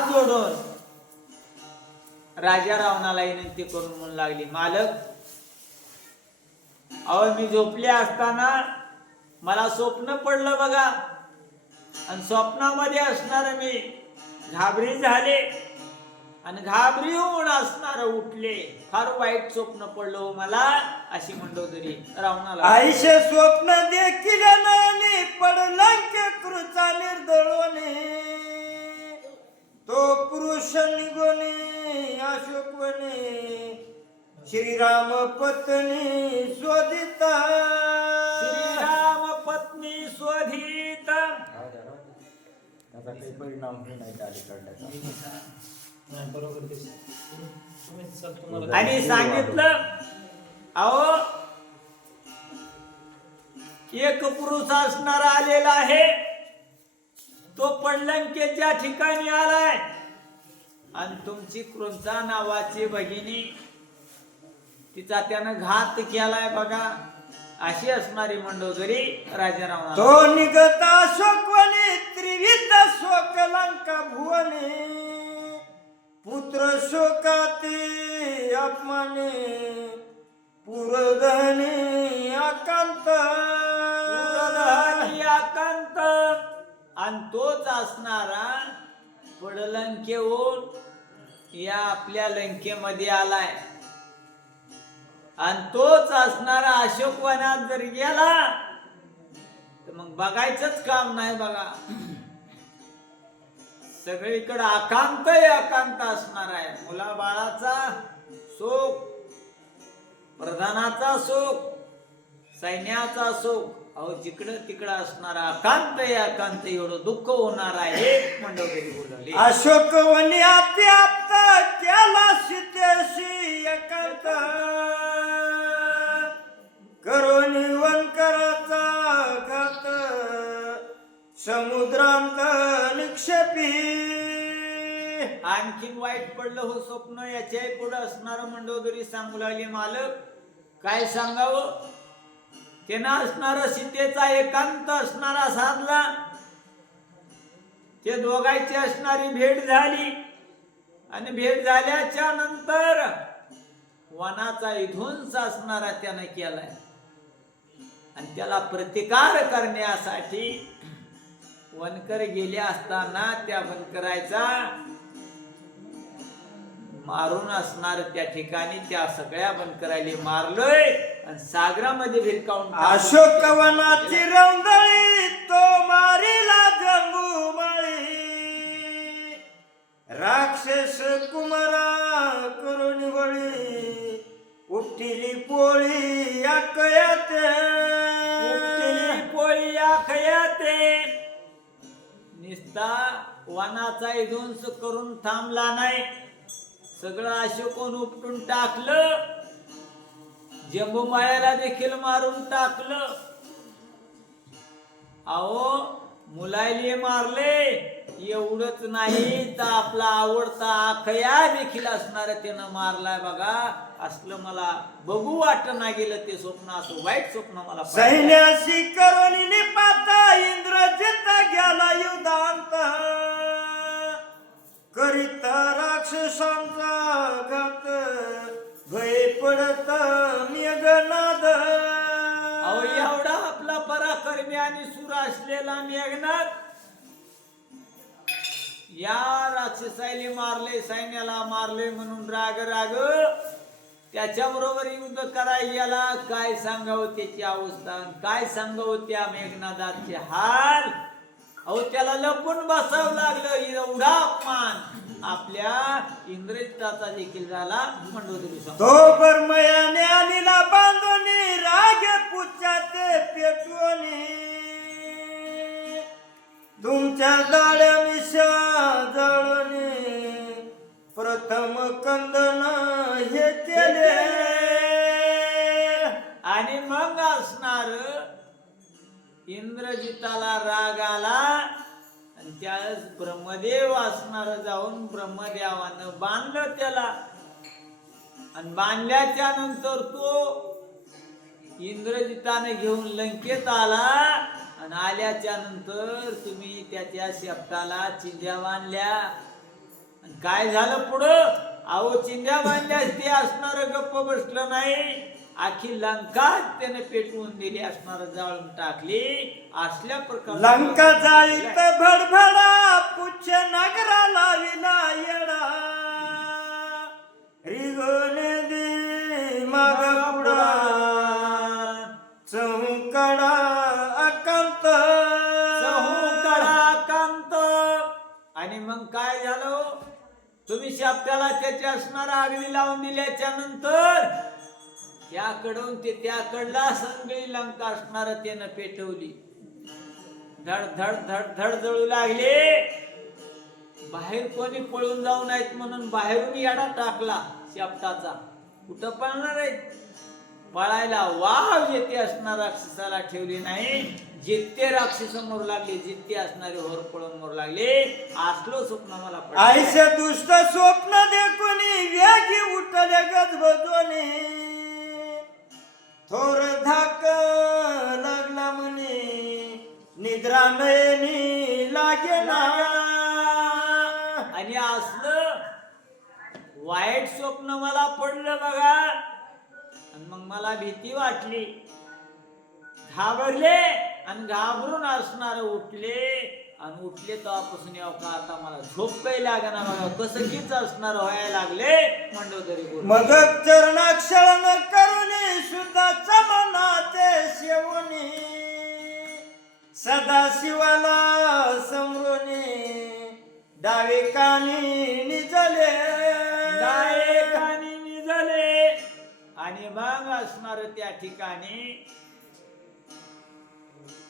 जोडून राजा रावणाला विनंती करून म्हणू लागली मालक अहो मी झोपले असताना मला स्वप्न पडलं बघा. आणि स्वप्नामध्ये असणार मी. घाबरी झाले. आणि घाबरी होऊन असणार उठले. फार वाईट स्वप्न पडलं हो मला अशी मंडोदरी रावणाला. आयुष्य स्वप्न देखील पडलं कृचा निर्दळोने तो पुरुष निगोने अशोकवने श्रीराम पत्नी शोधिता। श्रीराम पत्नी स्वधीत त्याचा काही परिणाम होऊ नाही त्या अलीकडल्याचा बरोबर आणि सांगितलं अहो एक पुरुष असणार आलेला आहे. तो पडलंकेच्या ठिकाणी आलाय. आणि तुमची कृंचा नावाची भगिनी तिचा त्यानं घात केलाय बघा. अशी असणारी मंडोदरी राजाराम तो निगता शोकवने त्रिविध शोक लंका भुवने. पुत्र शोकाते अपमाने पुरदहने अकांत पुरदहनी आकांत. आणि तोच असणारा पडलंकेहून या आपल्या लंकेमध्ये आलाय. आणि तोच असणारा अशोक वनात जर गेला तर मग बघायचंच काम नाही बघा. सगळीकडे आकांत आकांत असणार आहे. मुला बाळाचा प्रधानाचा सुख सैन्याचा सुख. अहो जिकडं तिकडं असणारा अकांत अकांत एवढं दुःख होणार आहे मंडळी बोलवली अशोक वने अत्याप्त केला सीतेशी एकांत. करोनी वनकराचा घात. समुद्रांत निक्षेपी. आणखीन वाईट पडलं हो स्वप्न याच्यापुढे असणार मंडोदरी सांगू लागली मालक. काय सांगावं? त्यानं असणारा सीतेचा एकांत असणारा साधला? ते दोघांची असणारी भेट झाली. आणि भेट झाल्याच्यानंतर वनाचा इधुंस असणारा त्यानं केलाय. आणि त्याला प्रतिकार करण्यासाठी वनकर गेले असताना त्या वनकरायचा मारून असणार त्या ठिकाणी. त्या सगळ्या वनकरायले मारलोय. आणि सागरामध्ये भिरकावून. अशोक वनाची रंगळी तो मारिला जंगू माळी. राक्षस कुमारा करुणी वळी उठिली पोळी उपटेली पोळी आखयाते. निस्ता वनाचा विध्वंस करून थांबला नाही. सगळं अशोकून उपटून टाकलं. जंबूमायाला देखील मारून टाकलं. अहो मुलायले मारले. एवढंच नाही तर आपला आवडता आखया देखील असणार त्यानं मारलाय बघा. असलं मला बघू वाट ना गेलं ते स्वप्न असं वाईट स्वप्न मला सैन्याशी करून पाता इंद्र आणि सुर असलेला मेघनाथ या राक्षसाईले मारले सैन्याला मारले म्हणून राग राग. त्याच्याबरोबर युद्ध करायला काय सांगावं त्याची अवस्था? काय सांगावं त्या मेघनादाचे हाल? अहो त्याला लपून बसावं लागलं. एवढा अपमान. आपल्या इंद्रजिताचा देखील झाला मंडोदरी तो बर्मयाने आणला बांधून राग पुच्छाते पेटवणे तुमच्या दाड्या मिशा जळणे प्रथम कंदन हे केले. आणि मग असणार इंद्रजिताला राग आला आणि त्यावेळेस ब्रह्मदेव असणार जाऊन ब्रह्मदेवानं बांधलं त्याला. आणि बांधल्याच्या नंतर तो इंद्रजिताने घेऊन लंकेत आला. आणि आल्याच्यानंतर तुम्ही त्याच्या शेपटाला चिंध्या बांधल्या. काय झालं पुढं? अहो चिंध्या बांधल्यास ते असणार गप्प बसलं नाही. आखी लंका त्याने पेटवून दिली असणार जाळून टाकली. असल्या प्रकार लंका जाळीत भडभडा पुच्छ नगराला विला येडा. तुम्ही त्याची असणार आगली लावून दिल्याच्या नंतर त्याकडून ते त्याकडला संगळी लंका असणार त्यानं पेटवली. धड धड धड धड जळू लागले. बाहेर कोणी पळून जाऊ नयेत म्हणून बाहेरून याडा टाकला शाप्ताचा कुठं पळणार आहेत? पळायला वाव जेथे असणार राक्षसाला ठेवली नाही जित्ते राक्षस समोर लागले जित्ते असणारे होर पळून मोर लागले असलो स्वप्न मला. आईसे दुष्ट स्वप्न देखुनी वेगी उठले गजबजोने. थोर धाक लागला म्हणे निद्रा नयनी लागे ना आणि असलं वाईट स्वप्न मला पडलं बघा. आणि मग मला भीती वाटली. घाबरले आणि घाबरून असणार उठले. आणि उठले तेव्हापासून याव का आता मला झोप काही लागणार बघा. कसं कीच असणार व्हायला लागले मंडोदरी बोल मग चरणाक्षरण करुणी सुद्धा चमनाचे शेवणी. सदा शिवाला समरुनी. डावे कानी निजले आणि असणार त्या ठिकाणी.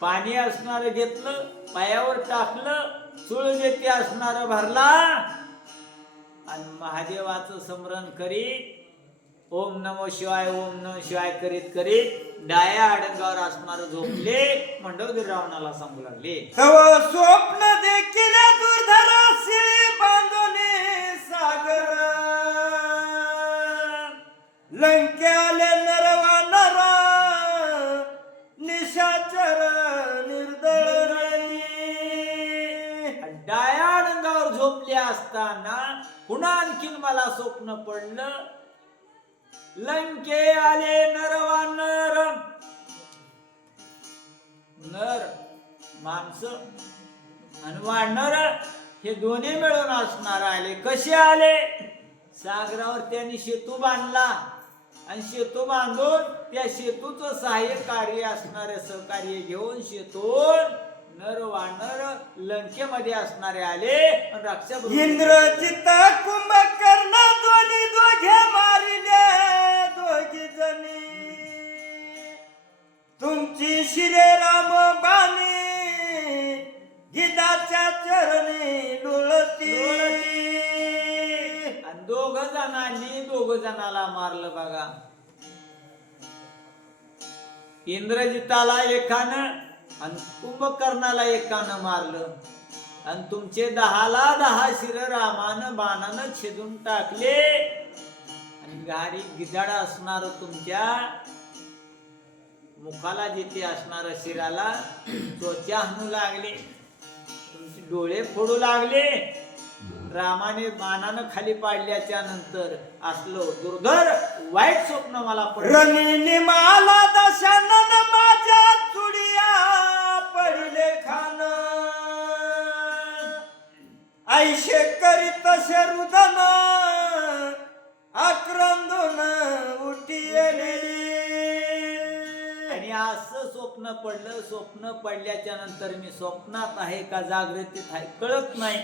पाणी असणार घेतलं पायावर टाकलं चुळ देते असणार भरला. आणि महादेवाचं स्मरण करीत ओम नमो शिवाय ओम नमो शिवाय करीत करीत डाया अडंगावर असणार झोपले मंडोदरी रावणाला सांगू लागले. स्वप्न देखील असताना पुन्हा आणखीन मला स्वप्न पडलं. लंके आले नरवा नर. नर माणसं आणि हे दोन्ही मिळून असणार आले. कसे आले? सागरावर त्यांनी सेतू बांधला. आणि सेतू बांधून त्या सेतूचं सहाय्य कार्य असणारे सहकार्य घेऊन शेतून नर वानर लंकेमध्ये असणारे आले. आणि रक्षा इंद्रजित कुंभकर्ण दोन्ही दोघे मारिले. दोघी जणी. तुमची शिरे राम बाणी. गीताच्या चरणी डोळती आणि दोघ जणांनी दोघ जणाला मारलं बघा. इंद्रजिताला एकानं आणि कुंभकर्णाला एकानं मारलं. आणि तुमचे दहाला दहा शिर रामानं बाणानं छेदून टाकले. आणि गाडी गिजाड असणार तुमच्या मुखाला जिथे असणार शिराला त्वचा हाणू लागले. तुमचे डोळे फोडू लागले. रामाने बाणानं खाली पाडल्याच्या नंतर असलो दुर्धर वाईट स्वप्न मला पडलं. ऐशे करीत रुदन आक्रंदून उठी आणि असं स्वप्न पडलं स्वप्न पडल्याच्या नंतर मी स्वप्नात आहे का जागृतीत आहे कळत नाही.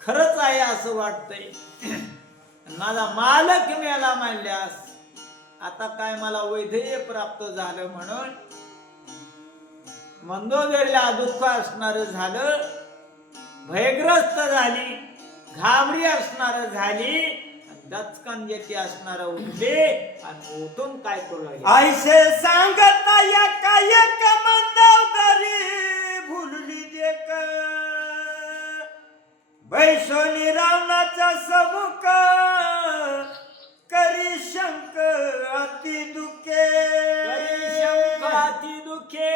खरंच आहे असं वाटतंय. माझा मालक मेला मानल्यास आता काय मला वैधव्य प्राप्त झालं म्हणून मंदोदरला दुःख असणार झालं. भयग्रस्त झाली घाबरी असणार झाली दचकन जेथे असणार उठले आणि उठून काय करू लागले? ऐसे सांगत या काय मंदवदरी भुलली देक बैसोनी रावणाचा समुख करी शंक अति दुखे. शंकाती दुखे.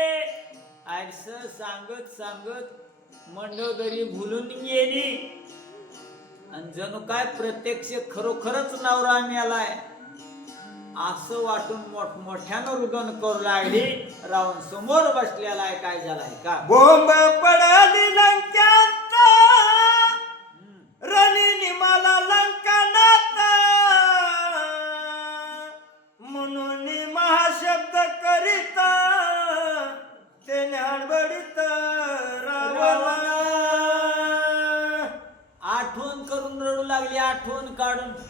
आयस सांगत सांगत मंडोदरी भुलून गेली. आणि जणू काय प्रत्यक्ष खरोखरच नवरा मिळालाय असं वाटून मोठमोठ्यानं रुदन करू लागली. रावण समोर बसलेला आहे. काय झालाय? का? बोंब पडली लंक्या आठवण काढून.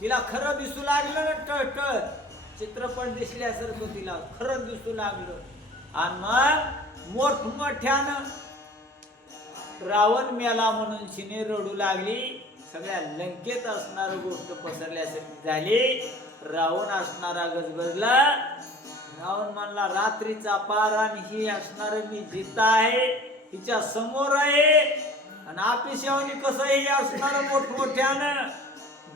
तिला खरं दिसू लागलं ना टळटळ. चित्रपट दिसल्यासारखं तिला खरं दिसू लागलं. आणि मग मोठमोठ्यानं रावण मेला म्हणून शिने रडू लागली. सगळ्या लंकेत असणार गोष्ट पसरल्यासारखी झाली. रावण असणारा गजबजला रावण म्हणला रात्रीचा पार ही असणार मी जिता आहे. तिच्या समोर आहे. आणि आपिशावनी कसं हे असणार मोठमोठ्यानं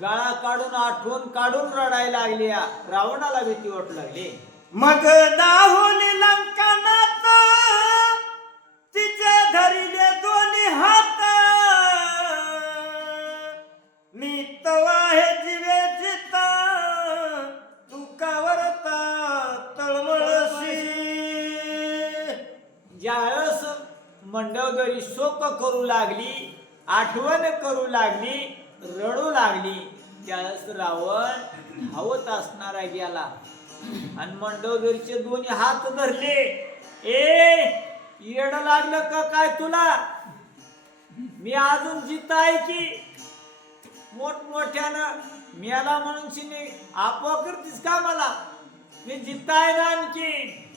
गाळा काढून आठवण काढून रडायला लागली रावणाला भीती वाटू लागली. मग दाहून लंकनात मंडवदरी शोक करू लागली आठवण करू लागली रडू लागली. त्यास रावण धावत असणारा गेला. आणि मंडवदरीचे दोन्ही हात धरले. ए येड लागलं का काय तुला? मी अजून जित आहे की मोठमोठ्यानं मेला म्हणून शिने आपोआप करतीस का मला? मी जिताय ना आणखी?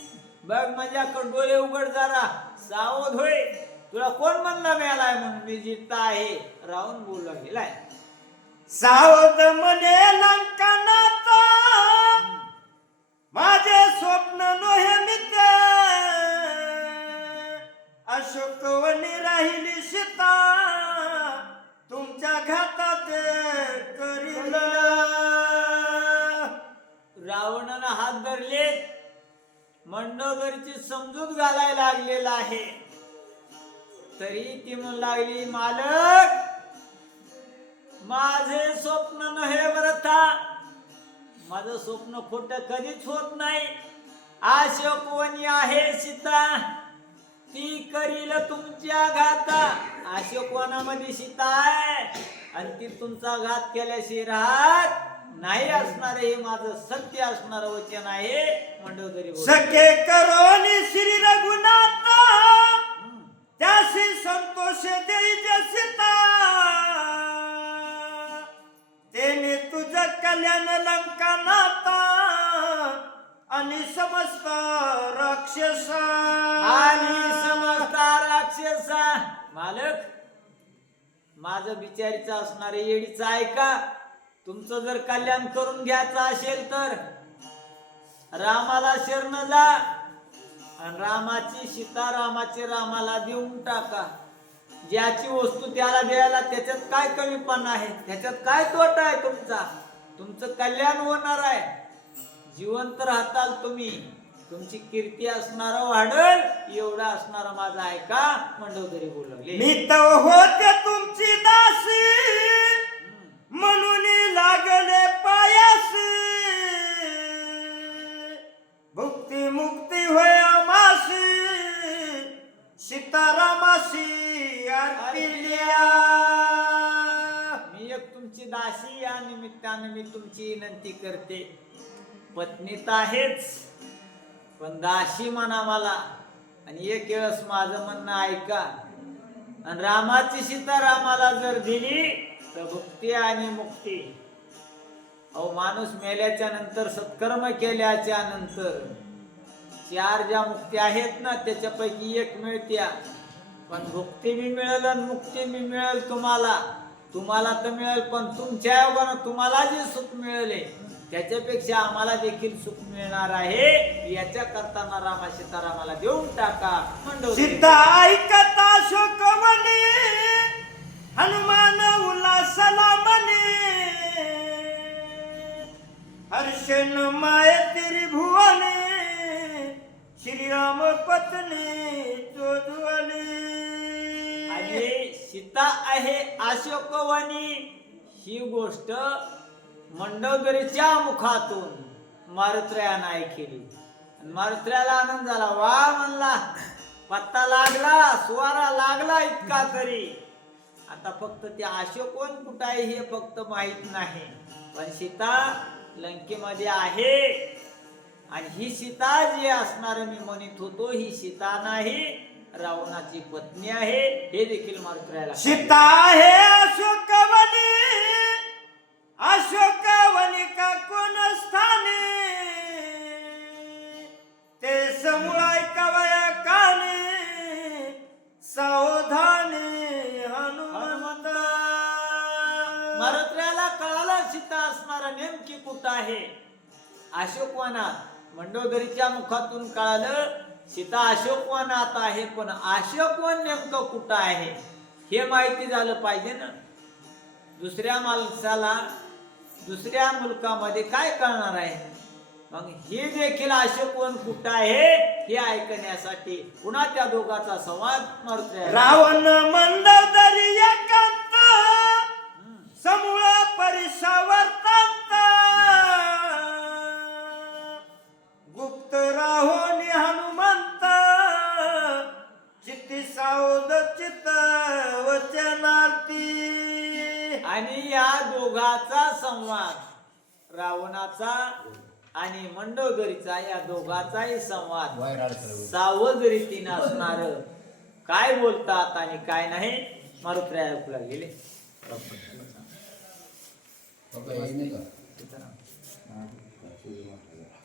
बघ माझ्याकडे डोळे उघड जरा. सावध होय. तुला कोण म्हणला मेलाय म्हणून? मी जिता आहे. राहून बोलला गेलाय. सावध मने लंकनात माझे स्वप्न नोहे मित्य अशोकवनी राहिली सीता तुमच्या घातात करील रावणानं हात धरले मंडोदरीची समजूत घालायला लागलेला आहे. तरी ती म्हणू लागली मालक माझे स्वप्न नव्हे बरथा माझं स्वप्न खोट कधीच होत नाही. अशोकवनी आहे सीता ती करील तुमच्या घाता. अशोकवनामध्ये सीता आहे? आणि ती तुमचा घात केल्याशी राहत नाही असणार हे माझं सत्य असणार वचन आहे. मंडोदरी बोलली. सखे करोनी श्री रघुनाथ त्याशी संतोष देई तेने तुझं कल्याण लंका नाता आणि समस्त राक्षस आणि समस्त राक्षसा मालक माझं बिचारीचं असणारे येडीचं ऐका. तुमचं जर कल्याण करून घ्यायचं असेल तर रामाला शरण जा. आणि रामाची सीता रामाची रामाला देऊन टाका. ज्याची वस्तू त्याला द्यायला त्याच्यात काय कमीपणा आहे? त्याच्यात काय तोटा आहे तुमचा? तुमचं कल्याण होणार आहे. जिवंत राहताल तुम्ही. तुमची कीर्ती असणार वाढल. एवढा असणार माझा ऐका मंडोदरी बोलू लागले मी तर होते तुमची दासी. म्हणून निमित्तानं मी तुमची विनंती करते. पत्नी तर आहेच पण दाशी म्हणा मला. आणि एक वेळेस माझं म्हणणं ऐका. आणि रामाची सीता रामाला जर दिली तर भुक्ती आणि मुक्ती. अहो माणूस मेल्याच्या नंतर सत्कर्म केल्याच्यानंतर चार ज्या मुक्ती आहेत ना त्याच्यापैकी एक मिळत्या. पण भुक्ती मी मिळेल आणि मुक्ती मी मिळेल तुम्हाला. तुम्हाला तर मिळेल पण तुमच्या योगानं तुम्हाला जे सुख मिळेल. त्याच्यापेक्षा आम्हाला देखील सुख मिळणार आहे. याच्या करताना रामा सीतारामाला देऊन टाका ऐकता शोकवनी हनुमान उल्हासला मनी हर्षण माय त्रिभुवने श्रीराम पत्नी जोजवली सीता आहे अशोकवनी ही गोष्ट मंडोदरीच्या मुखातून मारुत्र्यानं ऐकली. आणि मारुत्र्याला आनंद झाला. वा म्हणला पत्ता लागला सुवारा लागला इतका तरी. आता फक्त ते अशोकवन कुठं आहे हे फक्त माहीत नाही. पण सीता लंकेमध्ये आहे. आणि ही सीता जी असणार मी म्हणत होतो ही सीता नाही. रावणाची पत्नी आहे हे देखील मारुत्र्याला सीता आहे अशोकवनी. अशोकवनी का कोण स्थानी? ते समूळ कवया काने. सावधानी हनुमंत. मारुत्र्याला कळालं सीता असणार नेमकी कुठं आहे? अशोकवनात. मंडोदरीच्या मुखातून कळालं सीता अशोकवनात आहे? पण अशोकवन नेमकं कुठं आहे? हे माहिती झालं पाहिजे ना. दुसऱ्या माणसाला दुसऱ्या मुलकामध्ये काय कळणार आहे? मग हे देखील अशोकवन कुठं आहे? हे ऐकण्यासाठी पुन्हा त्या दोघाचा संवाद मारुत्र्या रावण मंदरी एकांत समूळ परिसवर्तंत दोघाचा संवाद. रावणाचा आणि मंडोदरीचा या दोघाचाही संवाद. सावध रीतीनं असणार. काय बोलतात आणि काय नाही मारुत्र्या ऐकूला गेले?